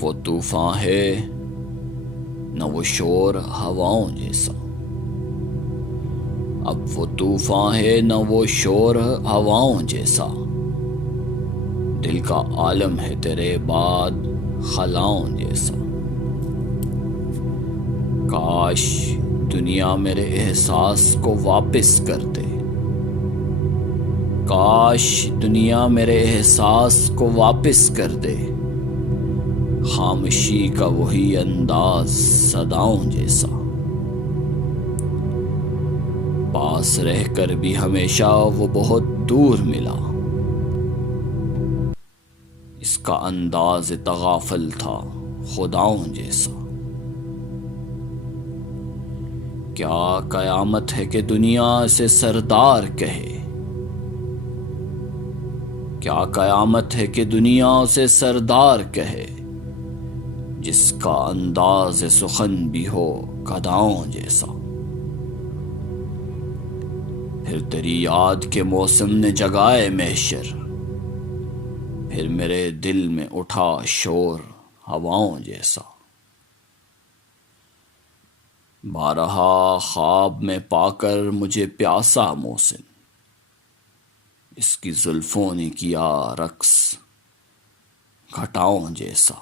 وہ طوفان ہے نہ وہ شور ہواؤں جیسا، اب وہ طوفان ہے نہ وہ شور ہواؤں جیسا، دل کا عالم ہے تیرے بعد خلاؤں جیسا۔ کاش دنیا میرے احساس کو واپس کر دے، کاش دنیا میرے احساس کو واپس کر دے، خاموشی کا وہی انداز صداؤں جیسا، پاس رہ کر بھی ہمیشہ وہ بہت دور ملا، اس کا انداز تغافل تھا خداؤں جیسا۔ کیا قیامت ہے کہ دنیا سے سردار کہے، کیا قیامت ہے کہ دنیا اسے سردار کہے، جس کا انداز سخن بھی ہو گداؤں جیسا۔ پھر تیری یاد کے موسم نے جگائے محشر، پھر میرے دل میں اٹھا شور ہواؤں جیسا۔ بارہا خواب میں پا کر مجھے پیاسا محسن، اس کی زلفوں نے کیا رقص گھٹاؤں جیسا۔